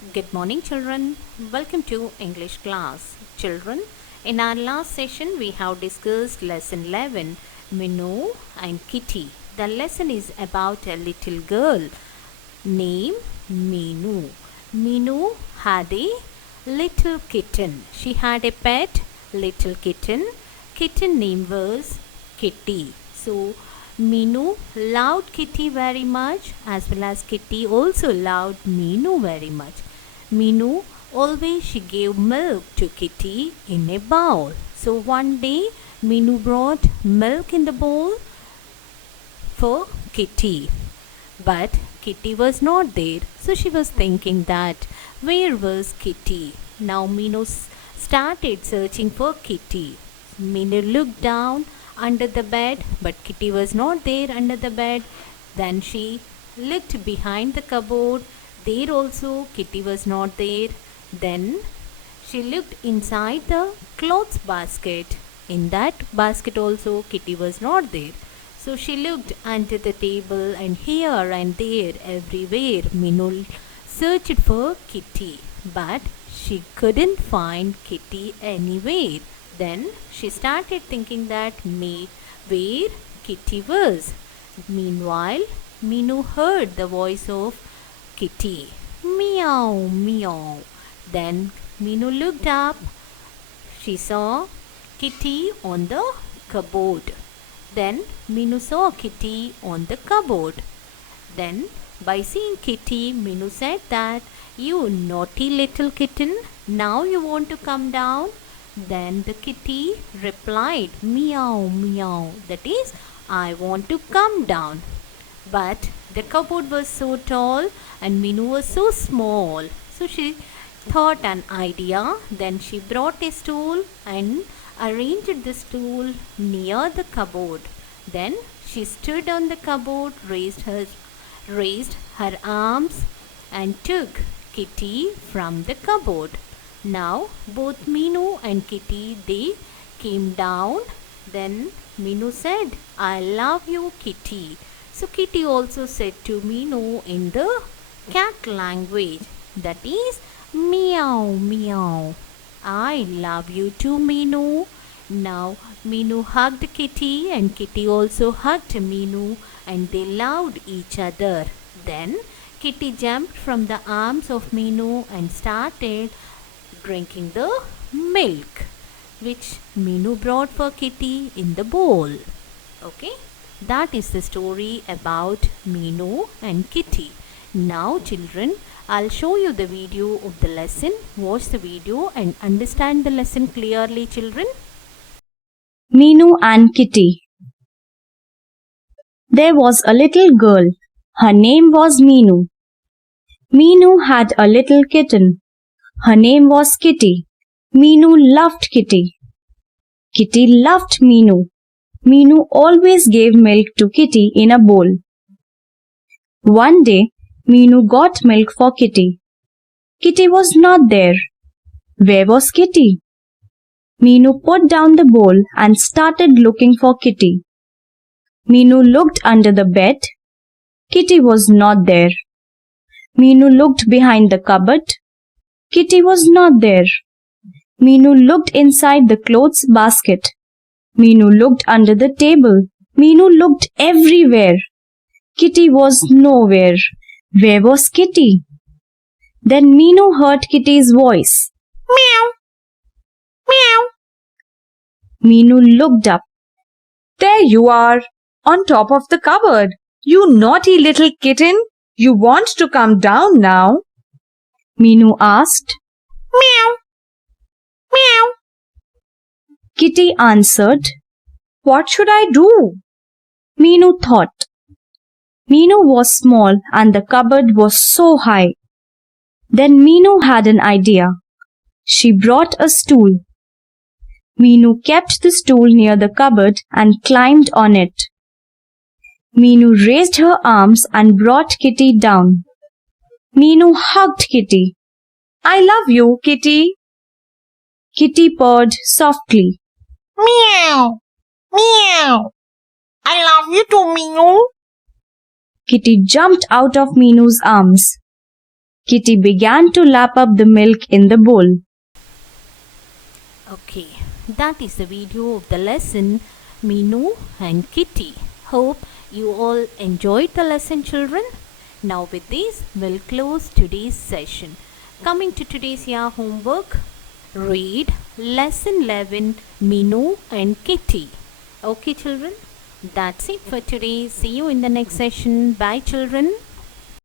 Good morning, children. Welcome to English class. Children, in our last session, we have discussed lesson 11 Minu and Kitty. The lesson is about a little girl named Minu. Minu had a little kitten. She had a pet little kitten. Kitten name was Kitty. So, Minu loved Kitty very much, as well as Kitty also loved Minu very much. Minu always she gave milk to Kitty in a bowl. So one day Minu brought milk in the bowl for Kitty. But Kitty was not there. So she was thinking that where was Kitty? Now Minu started searching for Kitty. Minu looked down under the bed, but Kitty was not there under the bed. Then she looked behind the cupboard. There also Kitty was not there. Then she looked inside the clothes basket. In that basket also Kitty was not there. So she looked under the table and here and there everywhere. Minu searched for Kitty, but she couldn't find Kitty anywhere. Then she started thinking that where Kitty was. Meanwhile, Minu heard the voice of Kitty. Meow, meow. Then Minu looked up. She saw Kitty on the cupboard. Then Minu saw Kitty on the cupboard. Then, by seeing Kitty, Minu said that, "You naughty little kitten, now you want to come down?" Then the kitty replied, "Meow, meow. That is, I want to come down." But the cupboard was so tall and Minu was so small. So she thought an idea. Then she brought a stool and arranged the stool near the cupboard. Then she stood on the cupboard, raised her arms and took Kitty from the cupboard. Now both Minu and Kitty they came down. Then Minu said, "I love you, Kitty." So Kitty also said to Minu in the cat language, that is, "Meow, meow. I love you too, Minu." Now Minu hugged Kitty and Kitty also hugged Minu and they loved each other. Then Kitty jumped from the arms of Minu and started drinking the milk which Minu brought for Kitty in the bowl. Okay, that is the story about Minu and Kitty. Now, children, I'll show you the video of the lesson. Watch the video and understand the lesson clearly, children. Minu and Kitty. There was a little girl. Her name was Minu. Minu had a little kitten. Her name was Kitty. Minu loved Kitty. Kitty loved Minu. Minu always gave milk to Kitty in a bowl. One day, Minu got milk for Kitty. Kitty was not there. Where was Kitty? Minu put down the bowl and started looking for Kitty. Minu looked under the bed. Kitty was not there. Minu looked behind the cupboard. Kitty was not there. Minu looked inside the clothes basket. Minu looked under the table. Minu looked everywhere. Kitty was nowhere. Where was Kitty? Then Minu heard Kitty's voice. Meow. Meow. Minu looked up. There you are, on top of the cupboard. You naughty little kitten. You want to come down now? Minu asked. Meow. Meow. Kitty answered. What should I do? Minu thought. Minu was small and the cupboard was so high. Then Minu had an idea. She brought a stool. Minu kept the stool near the cupboard and climbed on it. Minu raised her arms and brought Kitty down. Minu hugged Kitty. I love you, Kitty. Kitty purred softly. Meow. Meow. I love you too, Minu. Kitty jumped out of Minu's arms. Kitty began to lap up the milk in the bowl. Okay, that is the video of the lesson Meenu and Kitty. Hope you all enjoyed the lesson, children. Now with this, we'll close today's session. Coming to today's homework, read lesson 11 Meenu and Kitty. Okay, children, that's it for today. See you in the next session. Bye, children.